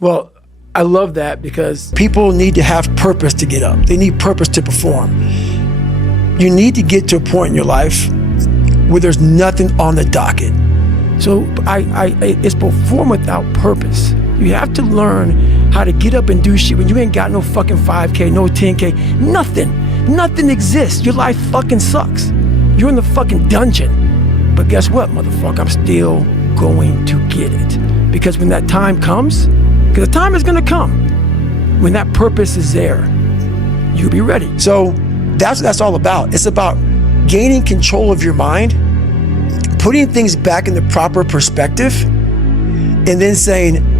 Well, I love that because people need to have purpose to get up. They need purpose to perform. You need to get to a point in your life where there's nothing on the docket. So it's perform without purpose. You have to learn how to get up and do shit when you ain't got no fucking 5K, no 10K, nothing. Nothing exists. Your life fucking sucks. You're in the fucking dungeon. But guess what, motherfucker? I'm still going to get it. Because when that time comes, because the time is gonna come, when that purpose is there, you'll be ready. So that's what that's all about. It's about gaining control of your mind, putting things back in the proper perspective, and then saying,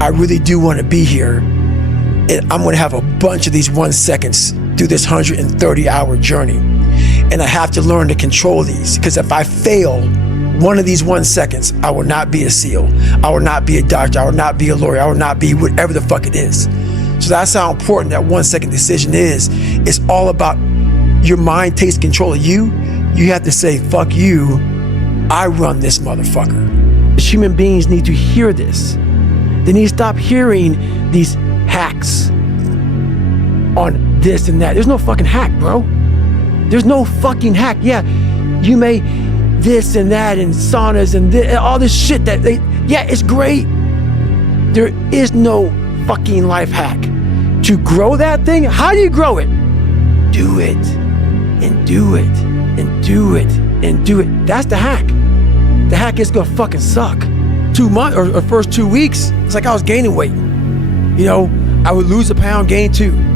I really do want to be here, and I'm going to have a bunch of these 1 seconds through this 130-hour journey. And I have to learn to control these, because if I fail one of these 1 seconds, I will not be a SEAL. I will not be a doctor. I will not be a lawyer. I will not be whatever the fuck it is. So that's how important that 1 second decision is. It's all about your mind takes control of you. You have to say, fuck you, I run this motherfucker. Human beings need to hear this. They need to stop hearing these hacks on this and that. There's no fucking hack, bro. There's no fucking hack. Yeah, you may this and that and saunas and all this shit that yeah, it's great. There is no fucking life hack. To grow that thing, how do you grow it? Do it, and do it, and do it, and do it. That's the hack. The hack is gonna fucking suck. 2 months or first 2 weeks, it's like I was gaining weight. You know, I would lose a pound, gain 2.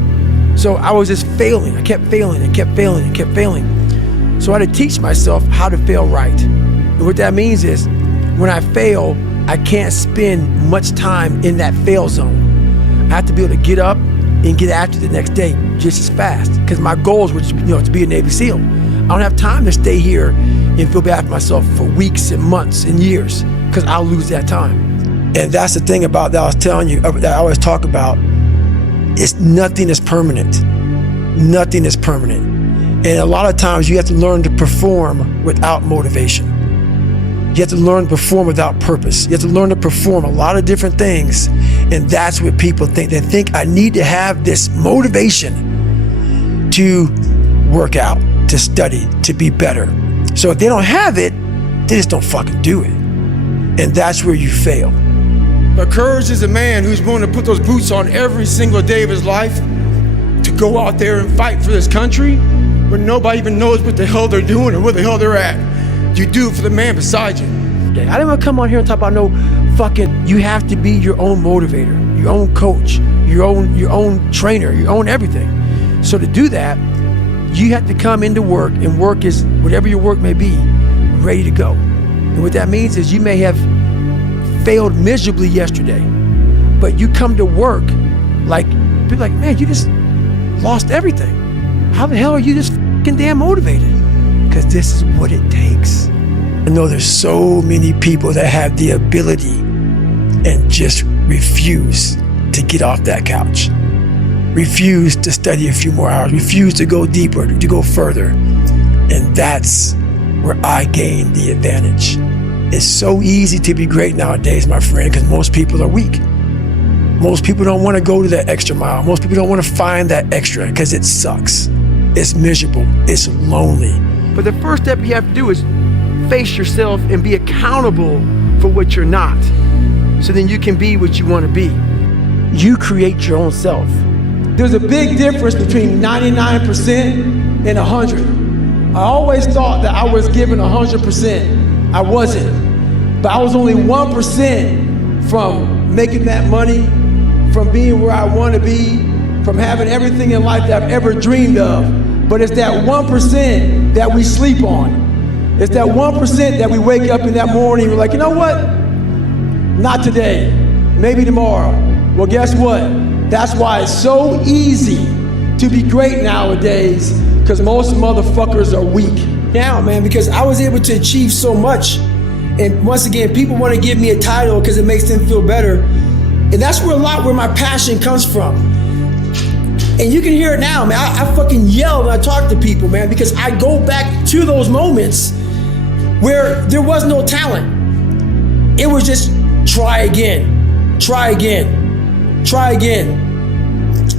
So I was just failing. I kept failing and kept failing and kept failing. So I had to teach myself how to fail right. And what that means is, when I fail, I can't spend much time in that fail zone. I have to be able to get up and get after the next day just as fast. Because my goals were, to be a Navy SEAL. I don't have time to stay here and feel bad for myself for weeks and months and years, because I'll lose that time. And that's the thing about that I was telling you, that I always talk about, is nothing is permanent. Nothing is permanent. And a lot of times you have to learn to perform without motivation. You have to learn to perform without purpose. You have to learn to perform a lot of different things. And that's what people think. They think I need to have this motivation to work out, to study, to be better. So if they don't have it, they just don't fucking do it. And that's where you fail. But courage is a man who's willing to put those boots on every single day of his life to go out there and fight for this country where nobody even knows what the hell they're doing or where the hell they're at. You do it for the man beside you. I didn't want to come on here and talk about no fucking, you have to be your own motivator, your own coach, your own trainer, your own everything. So to do that, you have to come into work, and work is whatever your work may be, ready to go. And what that means is you may have failed miserably yesterday, but you come to work like, people like, man, you just lost everything. How the hell are you this fucking damn motivated? Because this is what it takes. I know there's so many people that have the ability and just refuse to get off that couch. Refuse to study a few more hours, refuse to go deeper, to go further. And that's where I gain the advantage. It's so easy to be great nowadays, my friend, because most people are weak. Most people don't want to go to that extra mile. Most people don't want to find that extra because it sucks. It's miserable, it's lonely. But the first step you have to do is face yourself and be accountable for what you're not. So then you can be what you want to be. You create your own self. There's a big difference between 99% and 100. I always thought that I was given 100%. I wasn't. But I was only 1% from making that money, from being where I want to be, from having everything in life that I've ever dreamed of. But it's that 1% that we sleep on. It's that 1% that we wake up in that morning, we're like, you know what? Not today, maybe tomorrow. Well, guess what? That's why it's so easy to be great nowadays, because most motherfuckers are weak. Now, man, because I was able to achieve so much. And once again, people want to give me a title because it makes them feel better. And that's where my passion comes from. And you can hear it now, man. I fucking yell when I talk to people, man, because I go back to those moments where there was no talent. It was just try again. Try again. Try again.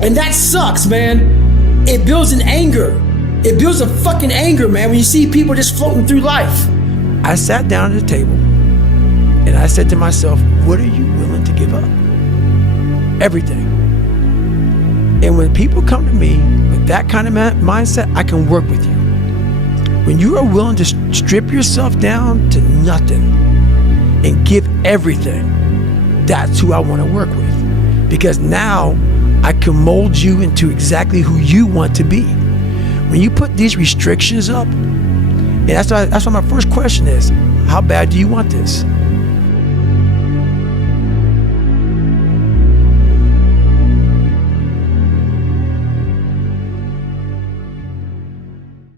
And that sucks, man. It builds an anger. It builds a fucking anger, man, when you see people just floating through life. I sat down at the table and I said to myself, what are you willing to give up? Everything. And when people come to me with that kind of mindset, I can work with you. When you are willing to strip yourself down to nothing and give everything, that's who I want to work with. Because now I can mold you into exactly who you want to be. When you put these restrictions up, and that's why my first question is, how bad do you want this?